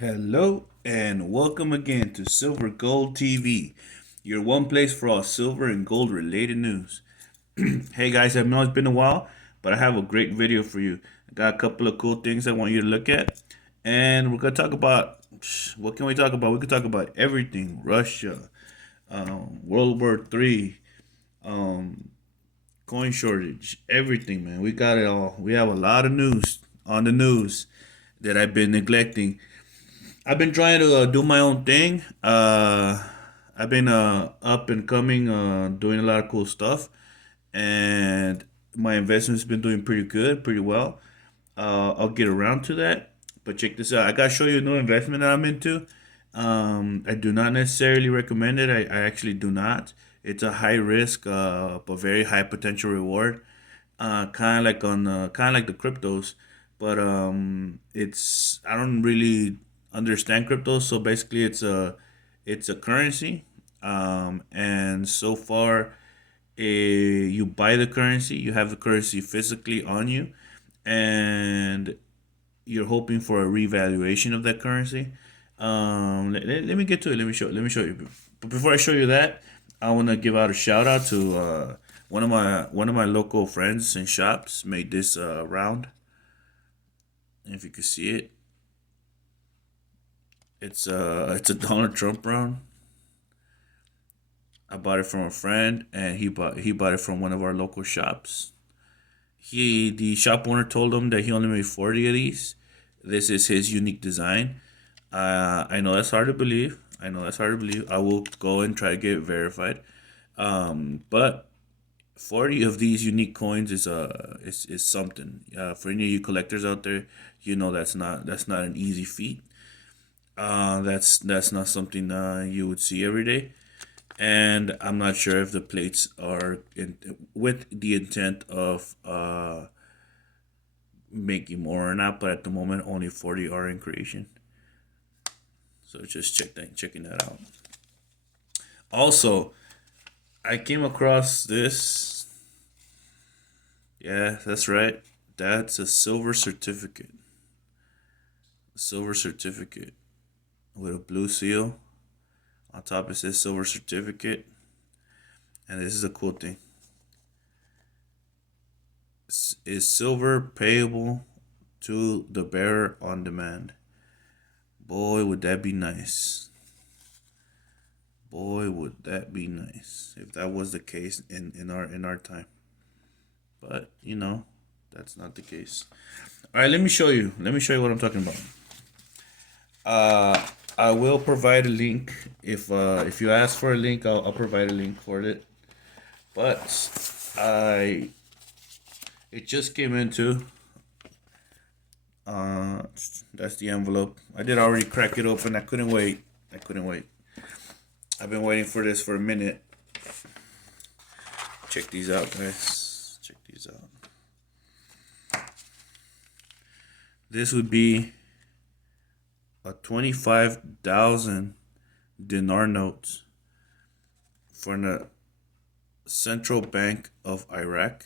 Hello and welcome again to Silver Gold TV, your one place for all silver and gold related news. Hey guys, I know it's been a while, but I have a great video for you. I got a couple of cool things I want you to look at, and we're gonna talk about what can we talk about? We could talk about everything: Russia, World War III, um, coin shortage, everything, man. We got it all. We have a lot of news on the news that I've been neglecting. I've been trying to do my own thing. I've been up and coming, doing a lot of cool stuff, and my investment's been doing pretty good, pretty well. I'll get around to that, but check this out. I gotta show you a new investment that I'm into. I do not necessarily recommend it. I actually do not. It's a high risk, but very high potential reward. Kind of like the cryptos, but it's I don't really understand cryptos. So basically, it's a currency, and so far, you buy the currency, you have the currency physically on you, and you're hoping for a revaluation of that currency. Let me get to it. Let me show you. But before I show you that, I want to give out a shout out to one of my local friends and shops made this round. If you can see it, it's a Donald Trump round. I bought it from a friend, and he bought it from one of our local shops. The shop owner told him that he only made 40 of these. This is his unique design. I know that's hard to believe. I will go and try to get it verified. But 40 of these unique coins is something. For any of you collectors out there, you know that's not an easy feat. That's not something you would see every day. And I'm not sure if the plates are with the intent of making more or not, but at the moment only 40 are in creation. So just checking that out. Also, I came across this. Yeah, that's right. That's a silver certificate. Silver certificate with a blue seal. On top it says silver certificate. And this is a cool thing. Is silver payable to the bearer on demand? Boy, would that be nice. Boy, would that be nice if that was the case in our time. But that's not the case. All right, let me show you. Let me show you what I'm talking about. Uh, I will provide a link if you ask for a link. I'll provide a link for it. But I it just came into. Uh, that's the envelope. I did already crack it open. I couldn't wait. I couldn't wait. I've been waiting for this for a minute. Check these out, guys. Check these out. This would be a 25,000 dinar note for the Central Bank of Iraq.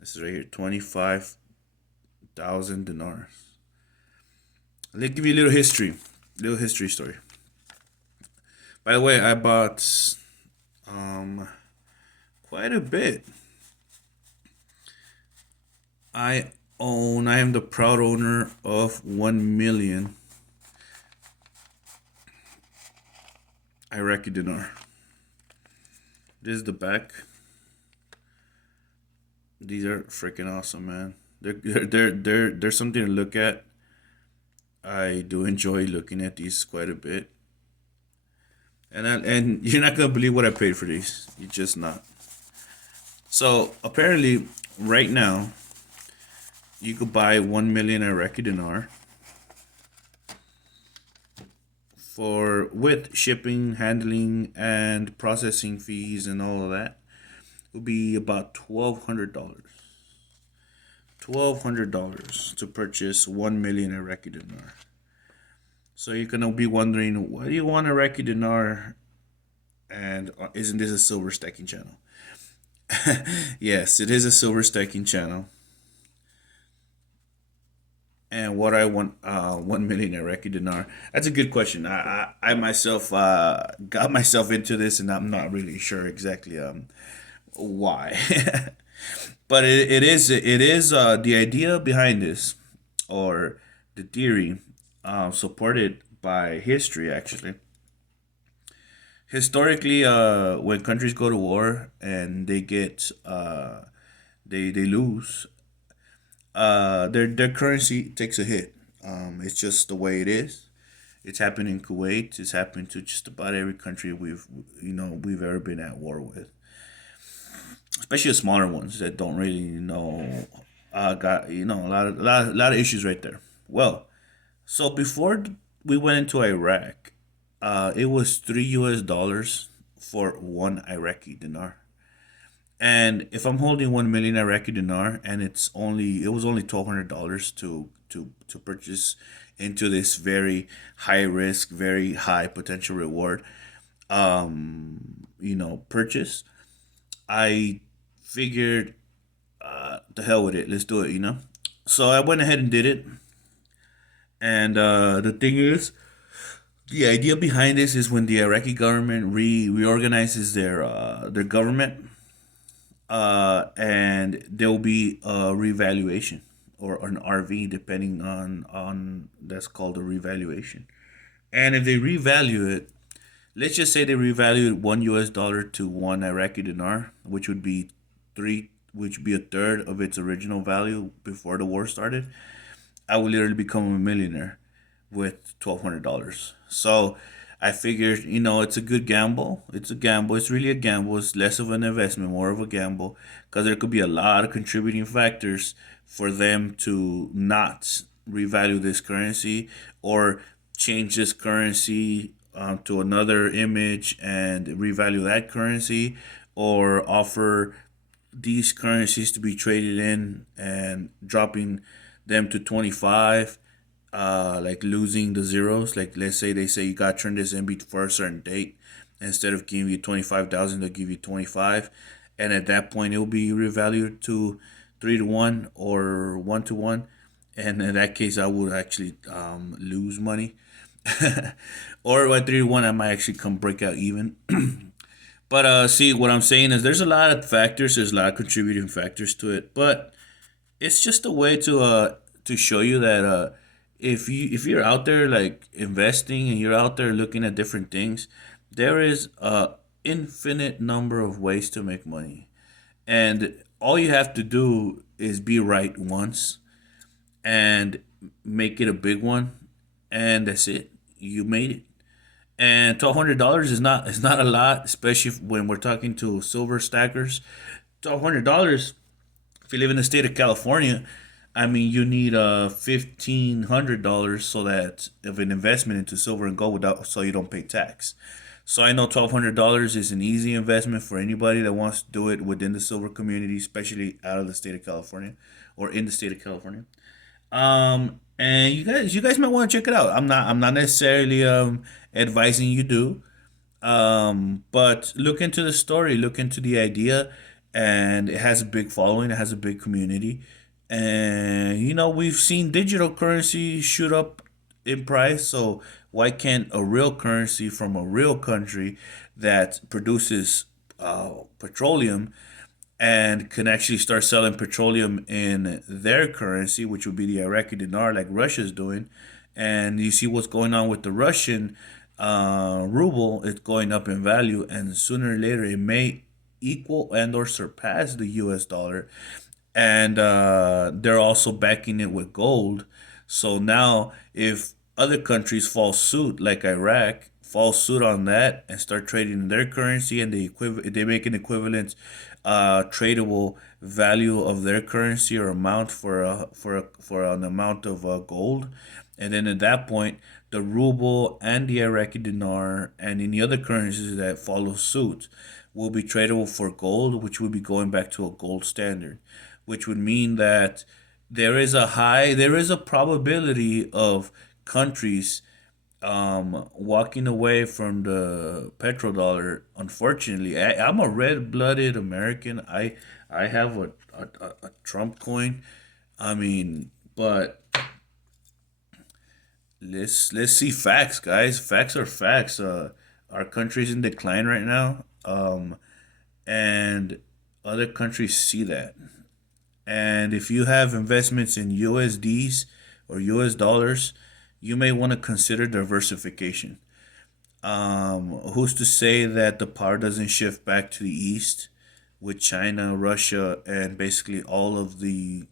This is right here, 25,000 dinars. Let me give you a little history story. By the way, I bought um quite a bit. I am the proud owner of 1 million Iraqi dinar. This is the back. These are freaking awesome, man. They're something to look at. I do enjoy looking at these quite a bit. And you're not gonna believe what I paid for these. You're just not. So apparently, right now, you could buy 1 million Iraqi dinar for with shipping, handling, and processing fees and all of that. Would be about $1,200. $1,200 to purchase 1 million Iraqi dinar. So you're gonna be wondering, why do you want Iraqi dinar? And isn't this a silver stacking channel? Yes, it is a silver stacking channel. And what I want, 1 million Iraqi dinar. That's a good question. I myself got myself into this, and I'm not really sure exactly why. But it is the idea behind this, or the theory, supported by history. Actually, historically, when countries go to war and they lose, their currency takes a hit. It's just the way it is. It's happened in Kuwait. It's happened to just about every country we've ever been at war with, especially the smaller ones that don't really got a lot of issues right there. Well, so before we went into Iraq, it was $3 for one Iraqi dinar. And if I'm holding 1 million Iraqi dinar, and it was only $1,200 to purchase into this very high risk, very high potential reward, purchase. I figured, the hell with it, let's do it. So I went ahead and did it. And the thing is, the idea behind this is when the Iraqi government reorganizes their government, and there will be a revaluation, or an RV, depending on that's called a revaluation. And if they revalue it, let's just say they revalue it $1 to one Iraqi dinar, which would be a third of its original value before the war started. I would literally become a millionaire with $1,200. So I figured, it's a good gamble. It's a gamble. It's really a gamble. It's less of an investment, more of a gamble, because there could be a lot of contributing factors for them to not revalue this currency, or change this currency to another image and revalue that currency, or offer these currencies to be traded in and dropping them to 25, like losing the zeros. Like, let's say they say you got to turn this in before a certain date. Instead of giving you 25,000, they'll give you 25. And at that point, it will be revalued to 3 to 1 or 1 to 1. And in that case, I would actually lose money. Or at 3 to 1, I might actually come break out even. But see, what I'm saying is there's a lot of factors, there's a lot of contributing factors to it. But it's just a way to show you that, if you're out there like investing, and you're out there looking at different things, there is a infinite number of ways to make money. And all you have to do is be right once, and make it a big one, and that's it. You made it. And $1,200 is not a lot, especially when we're talking to silver stackers. $1,200, if you live in the state of California, I mean, you need $1,500, so that of an investment into silver and gold, without, so you don't pay tax. So I know $1,200 is an easy investment for anybody that wants to do it within the silver community, especially out of the state of California, or in the state of California. And you guys might want to check it out. I'm not necessarily advising you do. But look into the story, look into the idea, and it has a big following, it has a big community. And we've seen digital currency shoot up in price, so why can't a real currency from a real country that produces petroleum, and can actually start selling petroleum in their currency, which would be the Iraqi dinar, like Russia's doing. And you see what's going on with the Russian ruble; it's going up in value, and sooner or later it may equal and/or surpass the U.S. dollar. And they're also backing it with gold. So now, if other countries fall suit, like Iraq, fall suit on that and start trading in their currency, and they make an equivalent tradable value of their currency, or amount for an amount of gold, and then at that point, the ruble and the Iraqi dinar and any other currencies that follow suit will be tradable for gold, which would be going back to a gold standard, which would mean that there is a probability of countries walking away from the petrodollar. Unfortunately, I'm a red-blooded American. I have a Trump coin. I mean, but Let's see facts, guys. Facts are facts. Our country's in decline right now, and other countries see that. And if you have investments in USDs or US dollars, you may want to consider diversification. Who's to say that the power doesn't shift back to the east with China, Russia, and basically all of the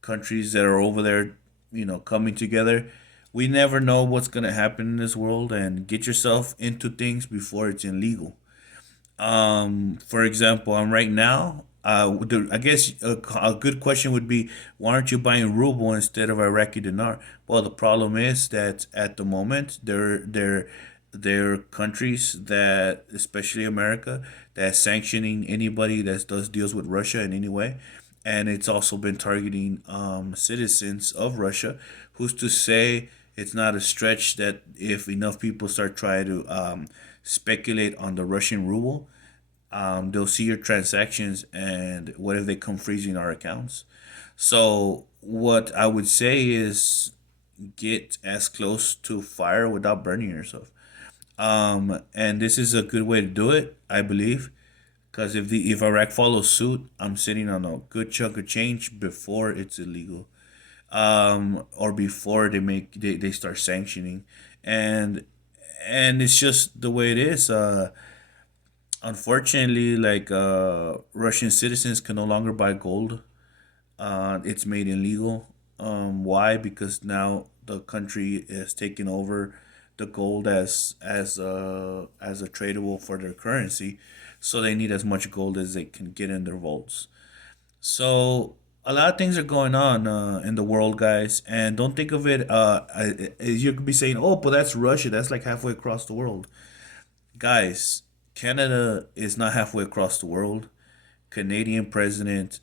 countries that are over there, coming together? We never know what's going to happen in this world, and get yourself into things before it's illegal. For example, right now, I guess a good question would be, why aren't you buying ruble instead of Iraqi dinar? Well, the problem is that at the moment, there are countries that, especially America, that's sanctioning anybody that does deals with Russia in any way, and it's also been targeting citizens of Russia. Who's to say it's not a stretch that if enough people start trying to speculate on the Russian ruble, they'll see your transactions, and what if they come freezing our accounts? So what I would say is, get as close to fire without burning yourself. And this is a good way to do it, I believe, because if Iraq follows suit, I'm sitting on a good chunk of change before it's illegal, or before they start sanctioning, and it's just the way it is. Unfortunately, like Russian citizens can no longer buy gold. It's made illegal. Why? Because now the country is taking over the gold as a tradable for their currency, so they need as much gold as they can get in their vaults. So a lot of things are going on in the world, guys, and don't think of it. You could be saying, "Oh, but that's Russia. That's like halfway across the world." Guys, Canada is not halfway across the world. Canadian president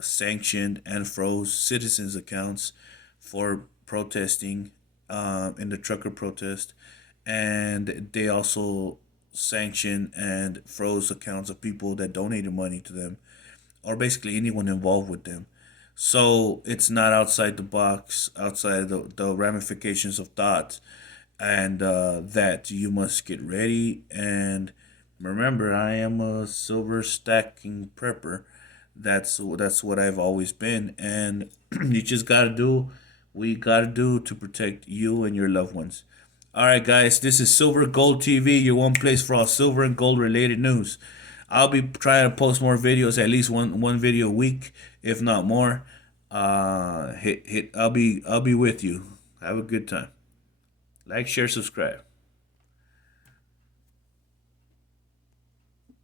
sanctioned and froze citizens' accounts for protesting in the trucker protest, and they also sanctioned and froze accounts of people that donated money to them, or basically anyone involved with them. So it's not outside the box, outside the ramifications of thought, and that you must get ready. And remember, I am a silver stacking prepper. That's what I've always been, and you just gotta do what you gotta do to protect you and your loved ones. All right, guys, this is Silver Gold TV, your one place for all silver and gold related news. I'll be trying to post more videos, at least one video a week, if not more. Hit. I'll be with you. Have a good time. Like, share, subscribe.